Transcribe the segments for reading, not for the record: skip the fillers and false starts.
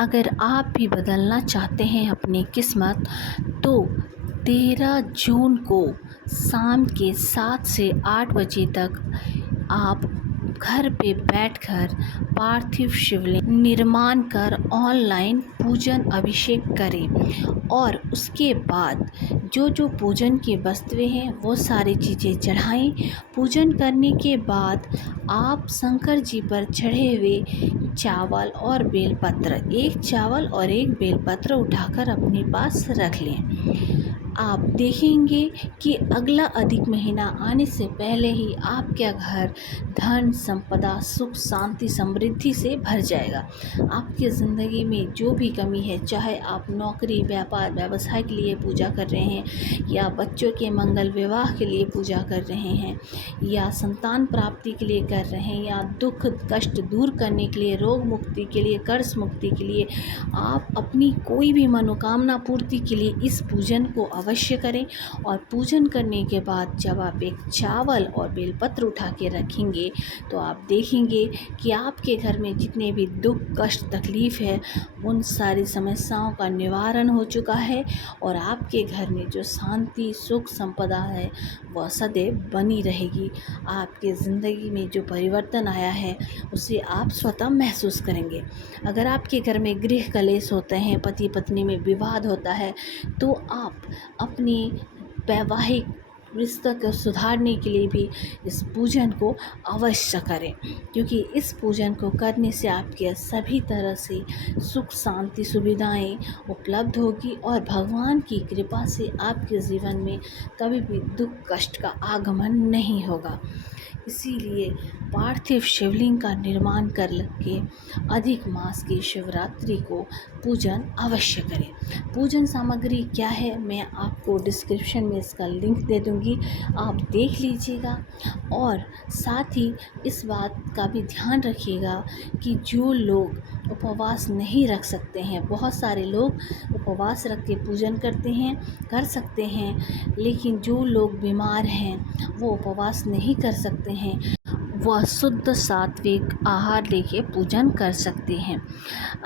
अगर आप भी बदलना चाहते हैं अपनी किस्मत तो 13 जून को शाम के 7 से 8 बजे तक आप घर पे बैठकर पार्थिव शिवलिंग निर्माण कर ऑनलाइन पूजन अभिषेक करें और उसके बाद जो जो पूजन की वस्तुएं हैं वो सारी चीज़ें चढ़ाएं। पूजन करने के बाद आप शंकर जी पर चढ़े हुए चावल और बेलपत्र, एक चावल और एक बेलपत्र उठाकर अपने पास रख लें। आप देखेंगे कि अगला अधिक महीना आने से पहले ही आपका घर धन, संपदा, सुख, शांति, समृद्धि से भर जाएगा। आपकी ज़िंदगी में जो भी कमी है, चाहे आप नौकरी, व्यापार, व्यवसाय के लिए पूजा कर रहे हैं या बच्चों के मंगल विवाह के लिए पूजा कर रहे हैं या संतान प्राप्ति के लिए कर रहे हैं या दुख कष्ट दूर करने के लिए, रोग मुक्ति के लिए, कर्ज मुक्ति के लिए, आप अपनी कोई भी मनोकामना पूर्ति के लिए इस पूजन को अवश्य करें। और पूजन करने के बाद जब आप एक चावल और बेलपत्र उठा के रखेंगे तो आप देखेंगे कि आपके घर में जितने भी दुख कष्ट तकलीफ़ है उन सारी समस्याओं का निवारण हो चुका है और आपके घर में जो शांति, सुख, संपदा है वह सदैव बनी रहेगी। आपके ज़िंदगी में जो परिवर्तन आया है उसे आप स्वतः महसूस करेंगे। अगर आपके घर में गृह कलेश होते हैं, पति पत्नी में विवाद होता है, तो आप अपने वैवाहिक रिश्ता को सुधारने के लिए भी इस पूजन को अवश्य करें, क्योंकि इस पूजन को करने से आपके सभी तरह से सुख, शांति, सुविधाएं उपलब्ध होगी और भगवान की कृपा से आपके जीवन में कभी भी दुख कष्ट का आगमन नहीं होगा। इसीलिए पार्थिव शिवलिंग का निर्माण करके अधिक मास की शिवरात्रि को पूजन अवश्य करें। पूजन सामग्री क्या है मैं आपको डिस्क्रिप्शन में इसका लिंक दे दूँगी, आप देख लीजिएगा। और साथ ही इस बात का भी ध्यान रखिएगा कि जो लोग उपवास नहीं रख सकते हैं, बहुत सारे लोग उपवास रख के पूजन करते हैं, कर सकते हैं, लेकिन जो लोग बीमार हैं वो उपवास नहीं कर सकते हैं, वह शुद्ध सात्विक आहार लेके पूजन कर सकते हैं।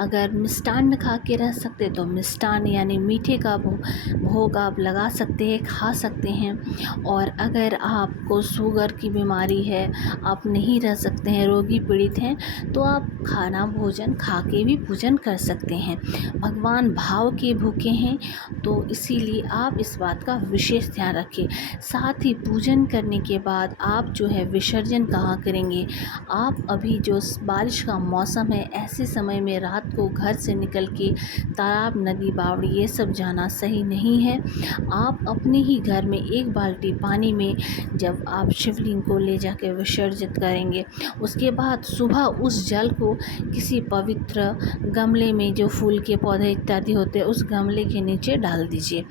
अगर मिष्टान्न खा के रह सकते तो मिष्टान्न यानी मीठे का भोग आप लगा सकते हैं, खा सकते हैं। और अगर आपको शुगर की बीमारी है, आप नहीं रह सकते हैं, रोगी पीड़ित हैं, तो आप खाना भोजन खा के भी पूजन कर सकते हैं। भगवान भाव के भूखे हैं तो इसीलिए आप इस बात का विशेष ध्यान रखें। साथ ही पूजन करने के बाद आप जो है विसर्जन कहाँ करेंगे। आप अभी जो बारिश का मौसम है ऐसे समय में रात को घर से निकल के तालाब, नदी, बावड़ी ये सब जाना सही नहीं है। आप अपने ही घर में एक बाल्टी पानी में जब आप शिवलिंग को ले जाके विसर्जित करेंगे, उसके बाद सुबह उस जल को किसी पवित्र गमले में, जो फूल के पौधे इत्यादि होते हैं, उस गमले के नीचे डाल दीजिए,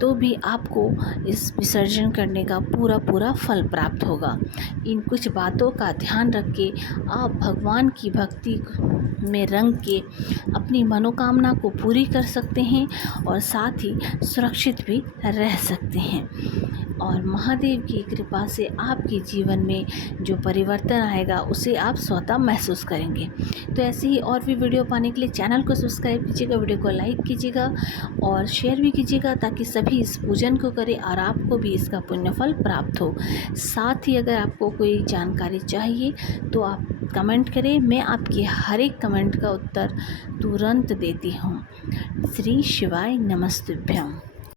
तो भी आपको इस विसर्जन करने का पूरा फल प्राप्त होगा। इन कुछ बातों का ध्यान रख के आप भगवान की भक्ति में रंग के अपनी मनोकामना को पूरी कर सकते हैं और साथ ही सुरक्षित भी रह सकते हैं। और महादेव की कृपा से आपके जीवन में जो परिवर्तन आएगा उसे आप स्वतः महसूस करेंगे। तो ऐसे ही और भी वीडियो पाने के लिए चैनल को सब्सक्राइब कीजिएगा, वीडियो को लाइक कीजिएगा और शेयर भी कीजिएगा ताकि सभी इस पूजन को करें और आपको भी इसका पुण्यफल प्राप्त हो। साथ ही अगर आपको कोई जानकारी चाहिए तो आप कमेंट करें, मैं आपके हर एक कमेंट का उत्तर तुरंत देती हूँ। श्री शिवाय नमस्तुभ्यम।